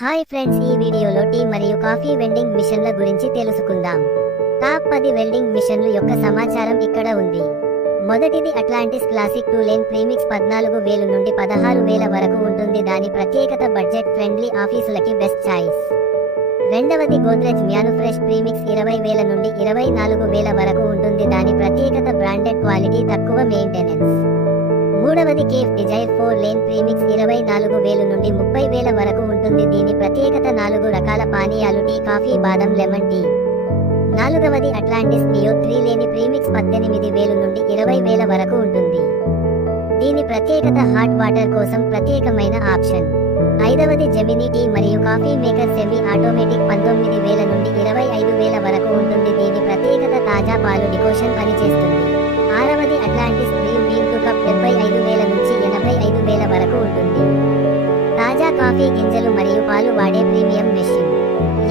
Hi friends, ఈ వీడియోలో tea మరియు కాఫీ వెండింగ్ మిషన్ల గురించి తెలుసుకుందాం. టాప్ 10 వెల్డింగ్ మిషన్లు యొక్క సమాచారం ఇక్కడ ఉంది. మొదటిది అట్లాంటిస్ క్లాసిక్ 2 లేన్ ప్రీమిక్స్ 14,000 నుండి 16,000 వరకు ఉంటుంది. దాని ప్రత్యేకత బడ్జెట్ ఫ్రెండ్లీ ఆఫీసులకి బెస్ట్ చాయిస్. రెండవది గోద్రెజ్ మ్యానుఫ్రెష్ ప్రీమిక్స్ 20,000 నుండి 24,000 వరకు ఉంటుంది. దాని ప్రత్యేకత బ్రాండెడ్ క్వాలిటీ, తక్కువ మెయింటెనెన్స్. మూడవది కేఫ్ డిజైర్ 4 లేన్ ప్రీమిక్స్ 24,000 నుండి 30,000 వరకు ఉంటుంది. దీని ప్రత్యేకత 4 రకాల పానీయాలు, టీ, కాఫీ, బాదం, లెమన్ టీ. నాలుగవది అట్లాంటిస్ నియో 3 లేని ప్రీమిక్స్ 18,000 నుండి 20,000 వరకు ఉంటుంది. దీని ప్రత్యేకత హాట్ వాటర్ కోసం ప్రత్యేకమైన ఆప్షన్. ఐదవది జెమినీ టీ మరియు కాఫీ మేకర్ సెమీ ఆటోమేటిక్ 19,000 నుండి 25,000 వరకు ఉంటుంది. దీని ప్రత్యేకత తాజా పాలు డికోషన్ పనిచేస్తుంది. ఆరవది Atlantis dream bean to cup 75,000 నుంచి 85,000 వరకు ఉంటుంది. తాజా కాఫీ గింజలు మరియు పాలు వాడే ప్రీమియం మెషిన్.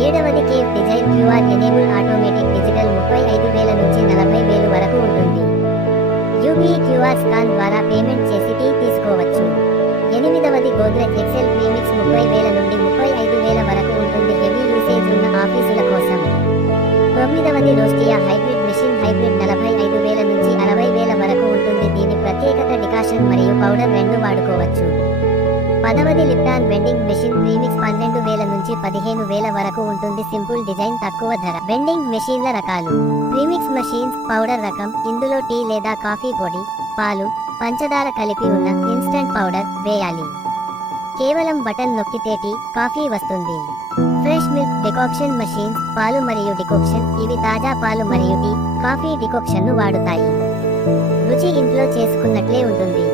ఏడవది cafe desire QR enable automatic digital 35,000 నుంచి 40,000 వరకు ఉంటుంది. యూపీఐ క్యూఆర్ స్కాన్ ద్వారా పేమెంట్ చేసి టీ తీసుకోవచ్చు. ఎనిమిదవది గోద్రెజ్ ఎక్సెల్ ప్రీమిక్స్ 30,000 నుండి 35,000 వరకు ఉంటుంది. హెవీ యూసేజ్ ఉన్న ఆఫీసుల కోసం. తొమ్మిదవది రోస్టియా హైబ్రిడ్ మెషిన్ హైబ్రిడ్ 45,000 నుంచి 60,000 వరకు ఉంటుంది. దీని ప్రత్యేకత డికాషన్ మరియు పౌడర్ రెండు వాడుకోవచ్చు. పదవది లిప్టాన్ వెండింగ్ మెషిన్ ప్రీమిక్స్ 12,000 నుంచి 15,000 వరకు ఉంటుంది. సింపుల్ డిజైన్, తక్కువ ధర. వెండింగ్ మెషిన్ల రకాలు. ప్రీమిక్స్ మెషిన్స్ పౌడర్ రకం. ఇందులో టీ లేదా కాఫీ పొడి, పాలు, పంచదార కలిపి ఉన్న ఇన్స్టంట్ పౌడర్ వేయాలి. కేవలం బటన్ నొక్కితే టీ, కాఫీ వస్తుంది. ఫ్రెష్ మిల్క్ డికాక్షన్ మెషిన్స్ పాలు మరియు డికాక్షన్. ఇవి తాజా పాలు మరియు టీ, కాఫీ డికాక్షన్ ను వాడుతాయి. రుచి ఇంట్లో చేసుకున్నట్లే ఉంటుంది.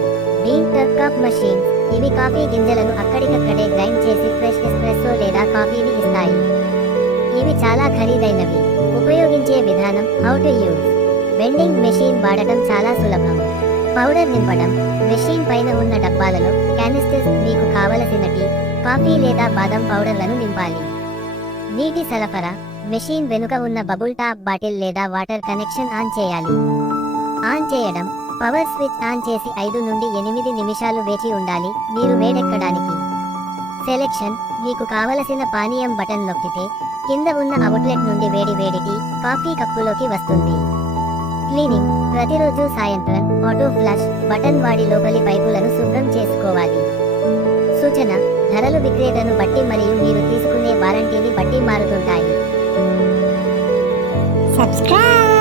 Bean to cup machines. ఇవి కాఫీ గింజలను అక్కడికక్కడే గ్రైండ్ చేసి ఫ్రెష్ ఎస్ప్రెస్సో లేదా కాఫీని ఇస్తాయి. ఇవి చాలా ఖరీదైనవి. ఉపయోగించే విధానం. How to use. Vending machine వాడటం చాలా సులభం. పౌడర్ నింపడం. మెషిన్ పైన ఉన్న డబ్బాలలో క్యానిస్టర్స్ మీకు కావలసిన టీ, కాఫీ లేదా బాదం పౌడర్లను నింపాలి. నీటి సరఫరా. మెషిన్ వెనుక ఉన్న బబుల్ టాప్ బాటిల్ లేదా వాటర్ కనెక్షన్ ఆన్ చేయాలి. ఆన్ చేయడం. పవర్ స్విచ్ ఆన్ చేసి 5 నుండి 8 నిమిషాలు వేచి ఉండాలి నీరు వేడెక్కడానికి. సెలెక్షన్. మీకు కావలసిన పానీయం బటన్ నొక్కితే కింద ఉన్న అవుట్లెట్ నుండి వేడి టీ, కాఫీ కప్పులోకి వస్తుంది. క్లీనింగ్. ప్రతిరోజు సాయంత్రం ఆటో ఫ్లష్ బటన్ వాడి లోపలి పైపులను శుభ్రం చేసుకోవాలి. సూచన. ధరలు విక్రేతను బట్టి మరియు మీరు తీసుకునే వారంటీని బట్టి మారుతుంటాయి. సబ్స్క్రైబ్.